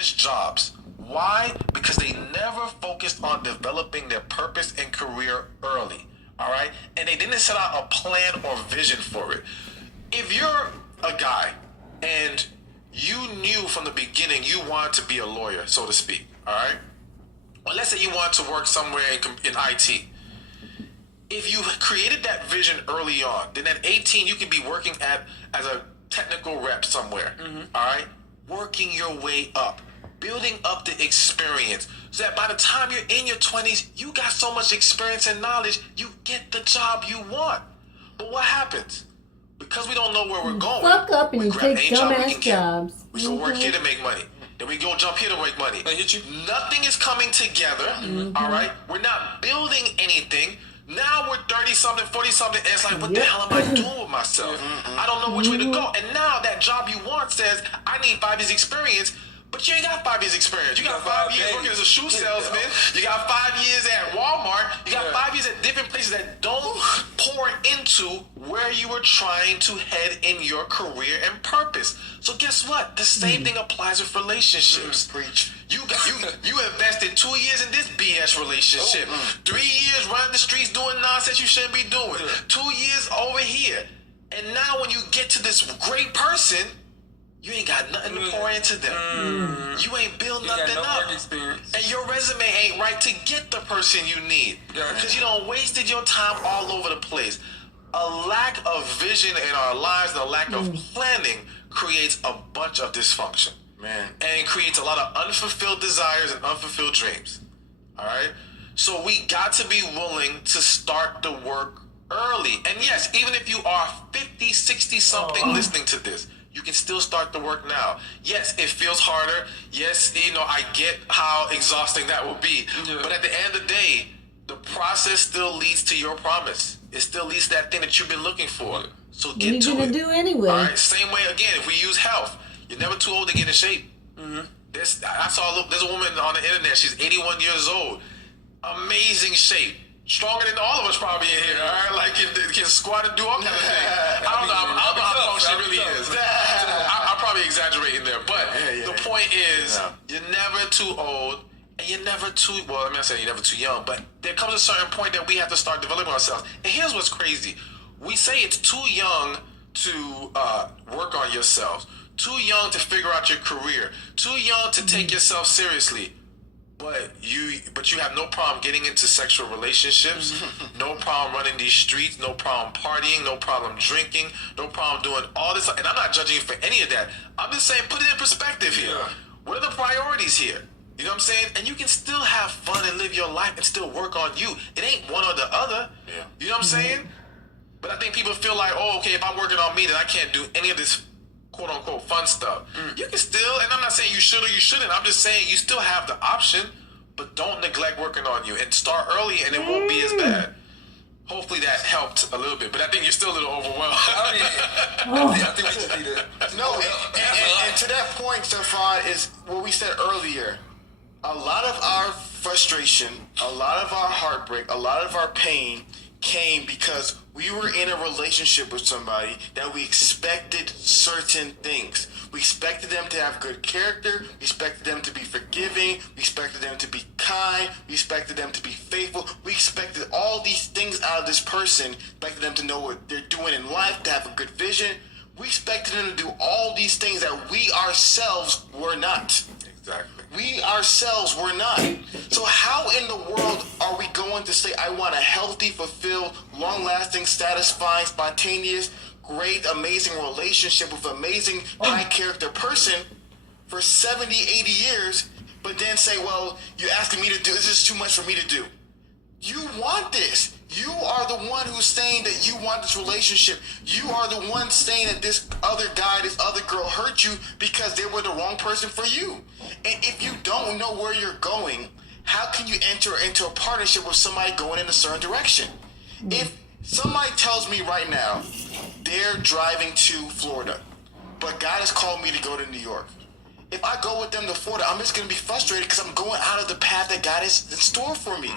countless jobs. Why? Because they never focused on developing their purpose and career early. All right? And they didn't set out a plan or vision for it. If you're a guy and you knew from the beginning you wanted to be a lawyer, so to speak, all right? Well, let's say you wanted to work somewhere in IT. If you created that vision early on, then at 18 you could be working as a technical rep somewhere, all right? Working your way up, building up the experience, so that by the time you're in your 20s, you got so much experience and knowledge, you get the job you want. But what happens? Because we don't know where we're going. Fuck up and we you grab take any job we dumbass can get. jobs. We go work here to make money. Then we go jump here to make money. Nothing is coming together, all right? We're not building anything. Now we're 30-something, 40-something, and it's like, what the hell am I doing with myself? I don't know which way to go. And now that job you want says, I need 5 years experience, but you ain't got 5 years experience. You got 5 years working as a shoe salesman. You got 5 years at Walmart. You got 5 years at different places that don't pour into where you were trying to head in your career and purpose. So guess what? The same thing applies with relationships. Preach. You invested 2 years in this BS relationship. 3 years running the streets doing nonsense you shouldn't be doing. 2 years over here. And now when you get to this great person, you ain't got nothing to pour into them. You ain't built nothing up. And your resume ain't right to get the person you need. Because you done wasted your time all over the place. A lack of vision in our lives, the lack of planning creates a bunch of dysfunction. Man. And it creates a lot of unfulfilled desires and unfulfilled dreams. All right? So we got to be willing to start the work early. And yes, even if you are 50, 60 something listening to this, you can still start the work now. Yes, it feels harder. Yes, I get how exhausting that will be. But at the end of the day, the process still leads to your promise. It still leads to that thing that you've been looking for. So get to it. You're gonna do anyway. All right. Same way again. If we use health, you're never too old to get in shape. There's a woman on the internet. She's 81 years old. Amazing shape. Stronger than all of us probably in here, all right? Like, can squat and do all kinds of things. I don't know how strong she really is. I'm probably exaggerating there. But the point is, you're never too old, and you're never too, well, I'm not saying you're never too young, but there comes a certain point that we have to start developing ourselves. And here's what's crazy. We say it's too young to work on yourself, too young to figure out your career, too young to take yourself seriously. But you have no problem getting into sexual relationships, no problem running these streets, no problem partying, no problem drinking, no problem doing all this. And I'm not judging you for any of that. I'm just saying, put it in perspective here. What are the priorities here? You know what I'm saying? And you can still have fun and live your life and still work on you. It ain't one or the other. You know what I'm saying? But I think people feel like, okay, if I'm working on me, then I can't do any of this quote-unquote fun stuff. You can still, and I'm not saying you should or you shouldn't, I'm just saying you still have the option, but don't neglect working on you, and start early and it won't be as bad. Hopefully that helped a little bit, but I think you're still a little overwhelmed. I think we just need to... No, and to that point, Stefan, is what we said earlier. A lot of our frustration, a lot of our heartbreak, a lot of our pain came because we were in a relationship with somebody that we expected certain things. We expected them to have good character. We expected them to be forgiving. We expected them to be kind. We expected them to be faithful. We expected all these things out of this person. We expected them to know what they're doing in life, to have a good vision. We expected them to do all these things that we ourselves were not. Exactly. We ourselves were not. So how in the world are we going to say, I want a healthy, fulfilled, long-lasting, satisfying, spontaneous, great, amazing relationship with amazing, high-character person for 70, 80 years, but then say, well, you're asking me to do, this is too much for me to do. You want this. You are the one who's saying that you want this relationship. You are the one saying that this other guy, this other girl hurt you because they were the wrong person for you. And if you don't know where you're going, how can you enter into a partnership with somebody going in a certain direction? If somebody tells me right now they're driving to Florida, but God has called me to go to New York, if I go with them to Florida, I'm just going to be frustrated because I'm going out of the path that God has in store for me.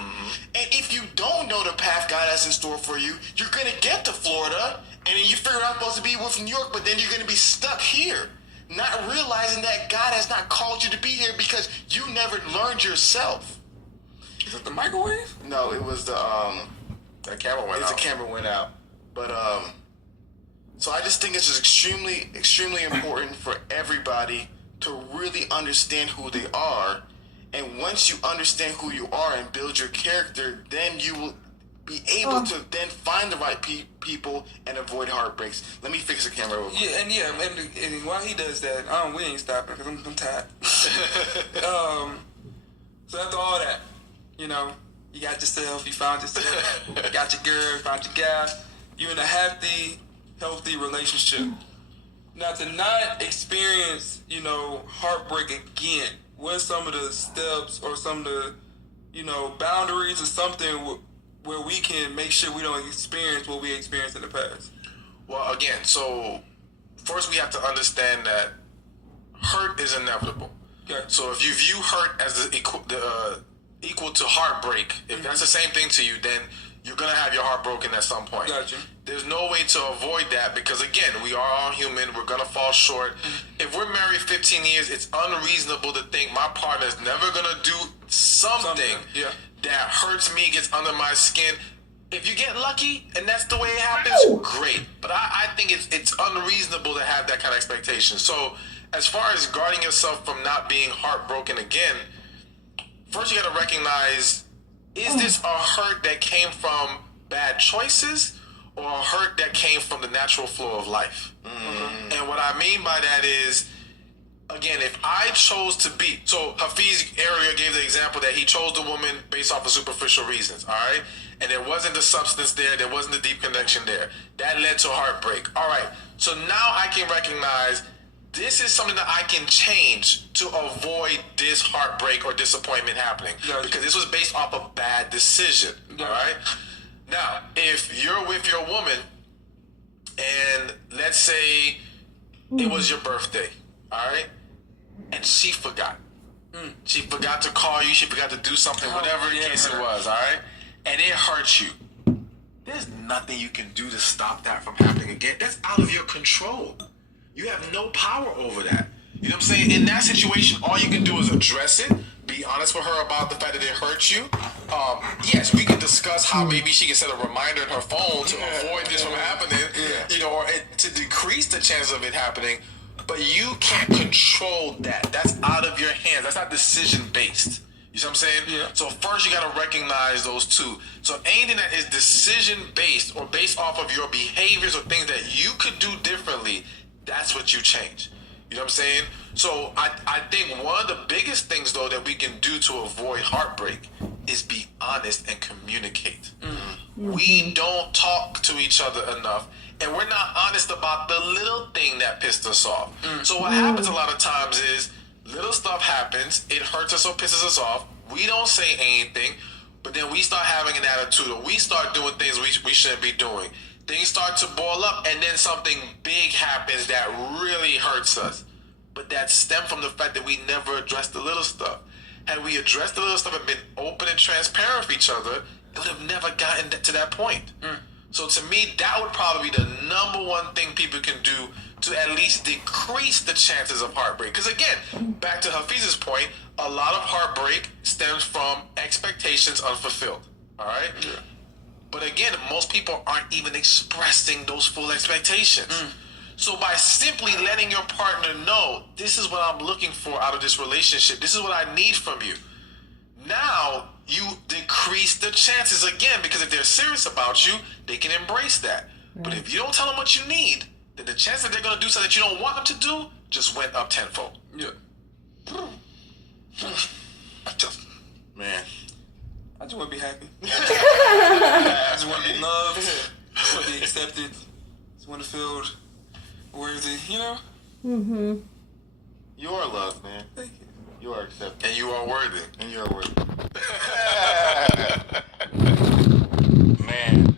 And if you don't know the path God has in store for you, you're going to get to Florida, and then you figure out I'm supposed to be with New York, but then you're going to be stuck here. not realizing that God has not called you to be here because you never learned yourself. Is it the microwave? No, it was the camera went out. The camera went out. But so I just think it's just extremely important for everybody to really understand who they are. And once you understand who you are and build your character, then you will be able to then find the right people and avoid heartbreaks. Let me fix the camera real quick. And while he does that, we ain't stopping because I'm tired. So after all that, you got yourself, you found yourself, got your girl, found your guy, you're in a healthy relationship. Now to not experience, heartbreak again, what's some of the steps or some of the, boundaries or something where we can make sure we don't experience what we experienced in the past? Well, again, so first we have to understand that hurt is inevitable. Okay. So if you view hurt as equal to heartbreak, if that's the same thing to you, then you're going to have your heart broken at some point. Gotcha. There's no way to avoid that because, again, we are all human. We're going to fall short. If we're married 15 years, it's unreasonable to think my partner's never going to do something that hurts me, gets under my skin. If you get lucky and that's the way it happens, great. But I think it's unreasonable to have that kind of expectation. So as far as guarding yourself from not being heartbroken again, first you got to recognize, is this a hurt that came from bad choices or a hurt that came from the natural flow of life? And what I mean by that is, again, if I chose to be... So Hafiz area gave the example that he chose the woman based off of superficial reasons, all right? And there wasn't the substance there wasn't the deep connection there. That led to a heartbreak. All right, so now I can recognize this is something that I can change to avoid this heartbreak or disappointment happening. Because this was based off a bad decision, all right? Now, if you're with your woman and let's say it was your birthday, all right? And she forgot. She forgot to call you. She forgot to do something, whatever the case it was, all right? And it hurts you. There's nothing you can do to stop that from happening again. That's out of your control. You have no power over that. You know what I'm saying? In that situation, all you can do is address it. Be honest with her about the fact that it hurts you. Yes, we can discuss how maybe she can set a reminder in her phone to avoid this from happening, or to decrease the chance of it happening. But you can't control that. That's out of your hands. That's not decision-based. You see what I'm saying? Yeah. So first you got to recognize those two. So anything that is decision-based or based off of your behaviors or things that you could do differently, that's what you change. You know what I'm saying? So I think one of the biggest things, though, that we can do to avoid heartbreak is be honest and communicate. We don't talk to each other enough, and we're not honest about the little thing that pissed us off. So what happens a lot of times is little stuff happens, it hurts us or pisses us off, we don't say anything, but then we start having an attitude or we start doing things we shouldn't be doing. Things start to boil up, and then something big happens that really hurts us. But that stemmed from the fact that we never addressed the little stuff. Had we addressed the little stuff and been open and transparent with each other, it would have never gotten to that point. So to me, that would probably be the number one thing people can do to at least decrease the chances of heartbreak. Because again, back to Hafiz's point, a lot of heartbreak stems from expectations unfulfilled. All right? Yeah. But again, most people aren't even expressing those full expectations. So by simply letting your partner know, this is what I'm looking for out of this relationship, this is what I need from you, now you decrease the chances again, because if they're serious about you, they can embrace that. But if you don't tell them what you need, then the chance that they're going to do something that you don't want them to do just went up tenfold. Yeah. I just want to be happy. I just want to be loved. I just want to be accepted. I just want to feel worthy, You are loved, man. Thank you. You are accepted. And you are worthy. And you are worthy. man,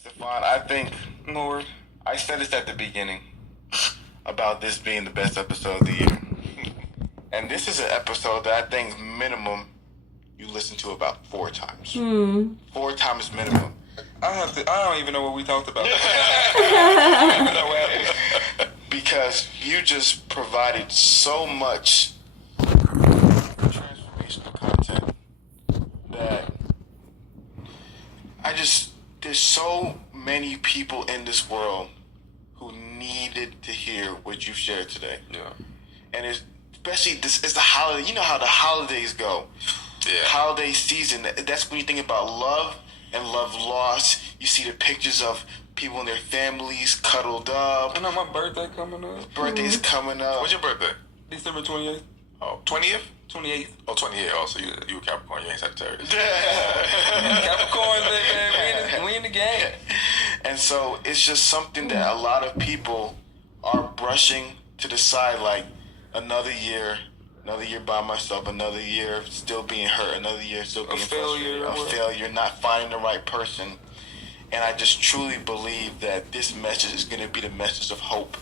Stefan, I think, Lord, I said this at the beginning about this being the best episode of the year. And this is an episode that I think minimum you listen to about 4 times. 4 times minimum. I don't even know what we talked about. I don't even know what happened. because you just provided so much transformational content that there's so many people in this world who needed to hear what you've shared today. Yeah. And especially this is the holiday. You know how the holidays go. Yeah. Holiday season. That's when you think about love and love lost. You see the pictures of people and their families cuddled up. I know my birthday coming up. Birthday's coming up. What's your birthday? December 28th. Oh, 20th? 28th. Oh, 28th. Oh, so you a Capricorn. You ain't Sagittarius. Capricorn, man. We in the game. And so it's just something that a lot of people are brushing to the side, like another year by myself, another year still being hurt, another year still being failure, frustrated, a failure, not finding the right person. And I just truly believe that this message is going to be the message of hope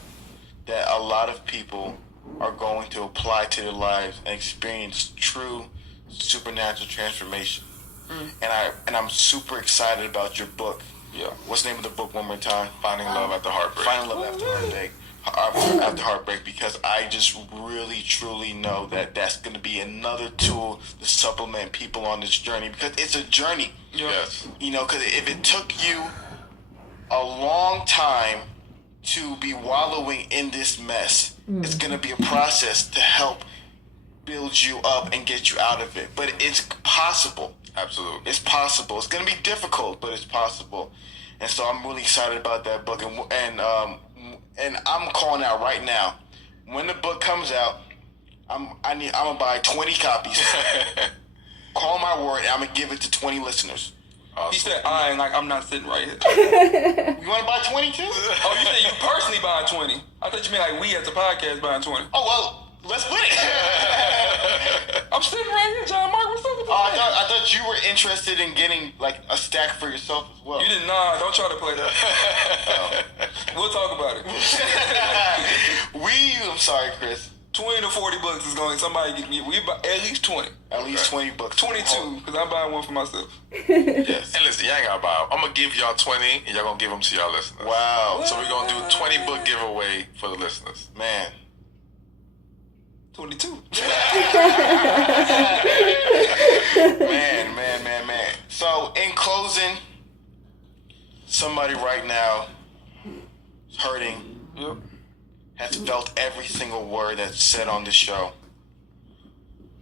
that a lot of people are going to apply to their lives and experience true supernatural transformation. And I'm super excited about your book. Yeah. What's the name of the book one more time? Finding Love After Heartbreak. Finding Love After Heartbreak. After Heartbreak, because I just really truly know that that's going to be another tool to supplement people on this journey, because it's a journey. Yes. You know, because if it took you a long time to be wallowing in this mess, it's going to be a process to help build you up and get you out of it. But it's possible. Absolutely. It's possible. It's going to be difficult, but it's possible. And so I'm really excited about that book. And I'm calling out right now, when the book comes out, I'm gonna buy 20 copies. Call my word, and I'm gonna give it to 20 listeners. Awesome. He said, I ain't like I'm not sitting right here. You wanna buy 20 too? Oh, you said you personally buying 20. I thought you meant like we as a podcast buying 20. Oh well, let's split it. I'm sitting right here, John Mark. What's up with that? I thought you were interested in getting like a stack for yourself as well. You didn't. Nah, don't try to play that. We'll talk about it. I'm sorry, Chris. 20 to 40 books is going. Somebody get me. We buy at least 20. At least 20 books. 22, because I'm buying one for myself. Yes. And listen, y'all ain't gotta buy them. I'm gonna give y'all 20, and y'all gonna give them to y'all listeners. Wow. So we're gonna do 20 book giveaway for the listeners. Man. 22. Man. So, in closing, somebody right now is hurting, Yep. has felt every single word that's said on this show.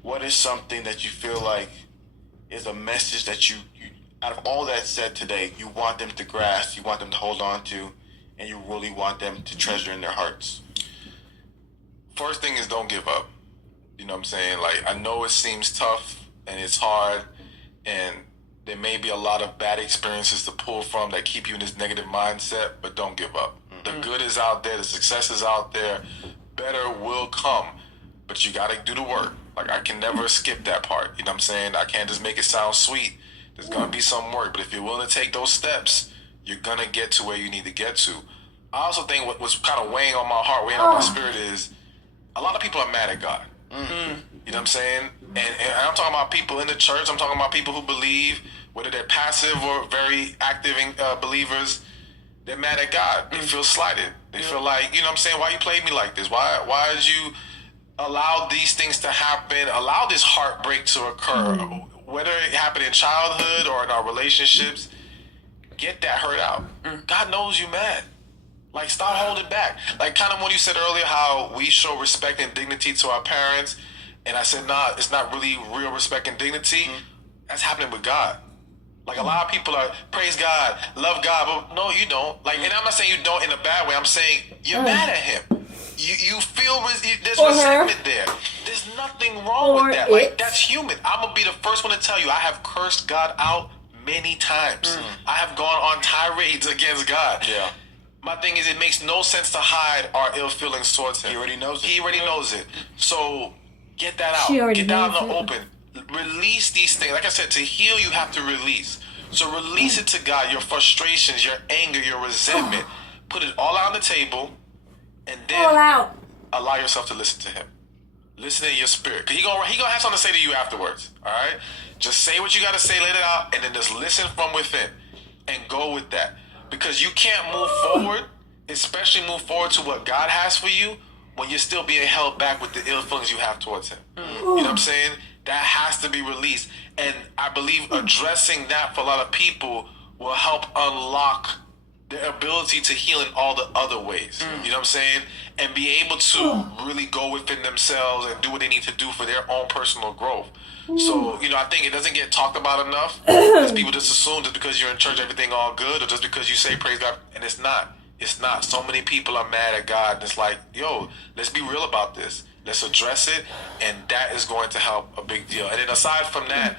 What is something that you feel like is a message that you out of all that's said today, you want them to grasp, you want them to hold on to, and you really want them to treasure in their hearts? First thing is, don't give up. You know what I'm saying? Like, I know it seems tough and it's hard, and there may be a lot of bad experiences to pull from that keep you in this negative mindset, but don't give up. The good is out there, the success is out there, better will come, but you gotta do the work. Like, I can never skip that part. You know what I'm saying? I can't just make it sound sweet. There's gonna be some work, but if you're willing to take those steps, you're gonna get to where you need to get to. I also think what's kind of weighing on my heart, weighing on my spirit is a lot of people are mad at God. You know what I'm saying? And I'm talking about people in the church. I'm talking about people who believe, whether they're passive or very active believers. They're mad at God. They feel slighted. They feel like, you know what I'm saying, why you played me like this? Why did you allow these things to happen, allow this heartbreak to occur? Whether it happened in childhood or in our relationships, get that hurt out. God knows you mad. Like, stop holding back. Like, kind of when you said earlier how we show respect and dignity to our parents, and I said, nah, it's not really real respect and dignity. That's happening with God. Like, a lot of people are, praise God, love God, but no, you don't. Like, and I'm not saying you don't in a bad way. I'm saying you're mad at him. You feel there's resentment there. There's nothing wrong with that. Like, that's human. I'm going to be the first one to tell you, I have cursed God out many times. I have gone on tirades against God. Yeah. My thing is, it makes no sense to hide our ill feelings towards him. He already knows it. He already knows it. So get that out. She already Get that out in knows the open. Release these things. Like I said, to heal, you have to release. So release it to God, your frustrations, your anger, your resentment. Put it all out on the table, and All then out. allow yourself to listen to him. Listen in your spirit. Because he gonna have something to say to you afterwards. All right? Just say what you got to say, let it out, and then just listen from within. And go with that. Because you can't move forward especially move forward to what God has for you when you're still being held back with the ill feelings you have towards Him. You know what I'm saying? That has to be released. And I believe addressing that for a lot of people will help unlock their ability to heal in all the other ways. You know what I'm saying? And be able to really go within themselves and do what they need to do for their own personal growth. So, you know, I think it doesn't get talked about enough. Because people just assume just because you're in church, everything all good, or just because you say praise God, and it's not. It's not. So many people are mad at God. And it's like, yo, let's be real about this. Let's address it, and that is going to help a big deal. And then aside from that,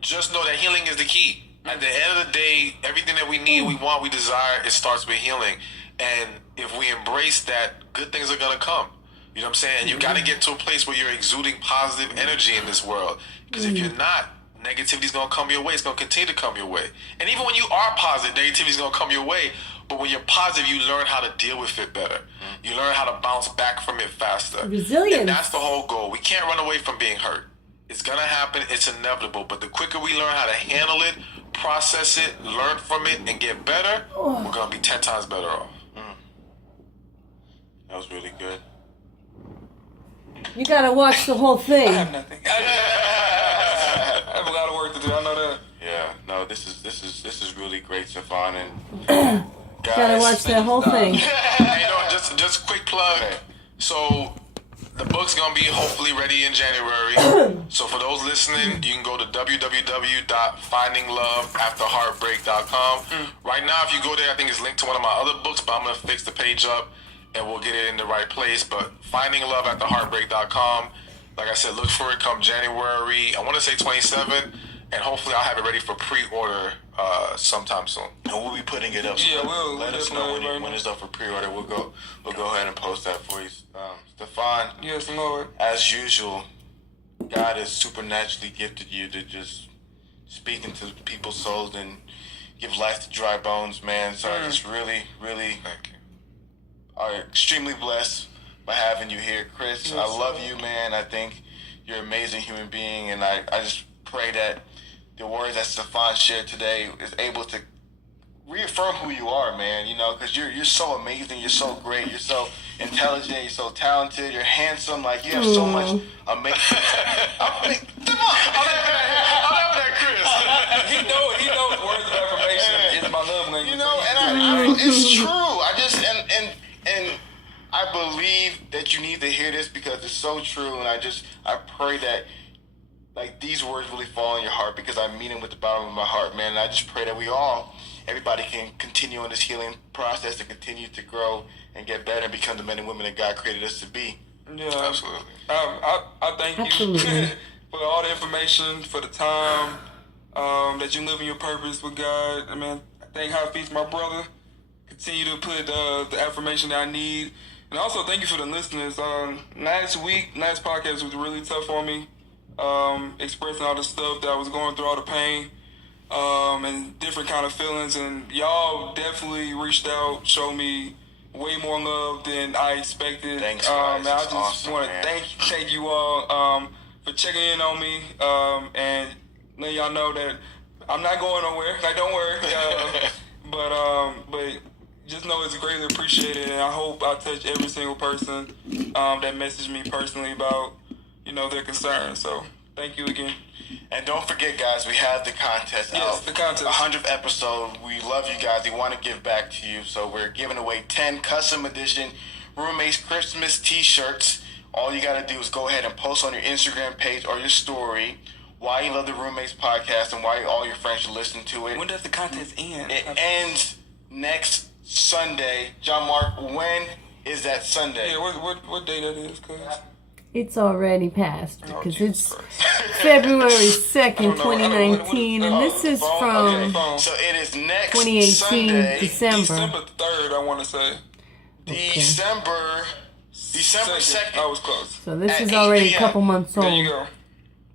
just know that healing is the key. At the end of the day, everything that we need, we want, we desire, it starts with healing. And if we embrace that, good things are going to come. You know what I'm saying? And you got to get to a place where you're exuding positive energy in this world. Because if you're not, negativity's going to come your way. It's going to continue to come your way. And even when you are positive, negativity's going to come your way. But when you're positive, you learn how to deal with it better. You learn how to bounce back from it faster. Resilience. And that's the whole goal. We can't run away from being hurt. It's going to happen. It's inevitable. But the quicker we learn how to handle it, process it, learn from it, and get better, we're going to be 10 times better off. That was really good. You gotta watch the whole thing. I have nothing. I have a lot of work to do. I know that. Yeah, no, this is really great, Stefan, and guys, Gotta watch that whole thing. Hey, you know, just quick plug. So the book's gonna be hopefully ready in January. So for those listening, you can go to www.findingloveafterheartbreak.com. Right now, if you go there, I think it's linked to one of my other books, but I'm gonna fix the page up and we'll get it in the right place. But findingloveafterheartbreak.com. Like I said, look for it come January. I want to say 27, and hopefully I'll have it ready for pre-order sometime soon. And we'll be putting it up. So Yeah, we'll let us know definitely when it's up for pre-order. We'll go ahead and post that for you, Stefan. Yes, Lord. As usual, God has supernaturally gifted you to just speak into people's souls and give life to dry bones, man. So I just really, really Thank you. are extremely blessed by having you here, Chris. I love you, man. I think you're an amazing human being, and I just pray that the words that Stefan shared today is able to reaffirm who you are, man. You know, because you're so amazing, you're so great, you're so intelligent, you're so talented, you're handsome. Like, you have so much amazing. Come on, I'm having that, Chris. He knows words of affirmation is my love language. you know, and I it's true. I just and I believe that you need to hear this because it's so true, and I pray that like these words really fall in your heart because I mean them with the bottom of my heart, man. And I just pray that everybody can continue on this healing process and continue to grow and get better and become the men and women that God created us to be. Yeah, Absolutely. I thank Absolutely. you for all the information, for the time that you live in your purpose with God. I mean, I thank how it feeds my brother. Continue to put the affirmation that I need. And also thank you for the listeners. Last podcast was really tough on me. Expressing all the stuff that I was going through, all the pain, and different kind of feelings. And y'all definitely reached out, showed me way more love than I expected. Thanks, guys. And I just Awesome, want to man. thank you all for checking in on me and letting y'all know that I'm not going nowhere. Like, don't worry. But just know it's greatly appreciated, and I hope I touch every single person that messaged me personally about their concerns. So thank you again. And don't forget, guys, we have the contest out. Yes, the contest. 100th episode. We love you guys. We want to give back to you. So we're giving away 10 custom edition Roommates Christmas t-shirts. All you got to do is go ahead and post on your Instagram page or your story why you love the Roommates podcast and why all your friends should listen to it. When does the contest end? It ends next Sunday. John Mark, when is that Sunday? Yeah, what day that is? Cause It's already passed because Jesus it's Christ. February 2nd, I don't know. 2019, and this is from So it is next 2018, Sunday, December. December 3rd, I want to say. December 2nd. I was close. So this At is 8 already a p.m. couple months There you old. go.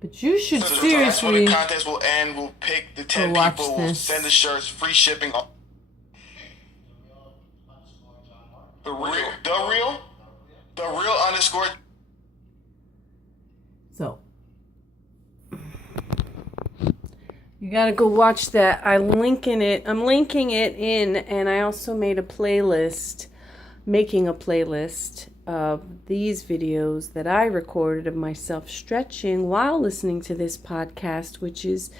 But you should So that's when the seriously contest will end. We'll pick the 10 watch people. We'll this. send the shirts, free shipping. The real. The real underscore. So, You gotta go watch that. I'm linking it in, and I also made a playlist, making a playlist of these videos that I recorded of myself stretching while listening to this podcast, which is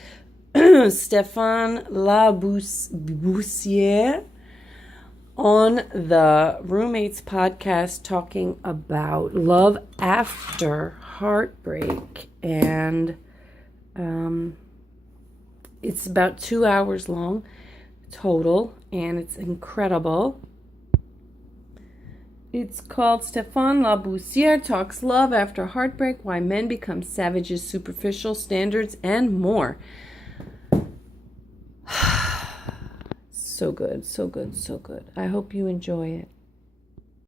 Stéphane Labossiere on the Roommates podcast, talking about love after heartbreak. And it's about 2 hours long total, and it's incredible. It's called Stéphane Labossiere Talks Love After Heartbreak, Why Men Become Savages, Superficial Standards, and more. So good, so good, so good. I hope you enjoy it.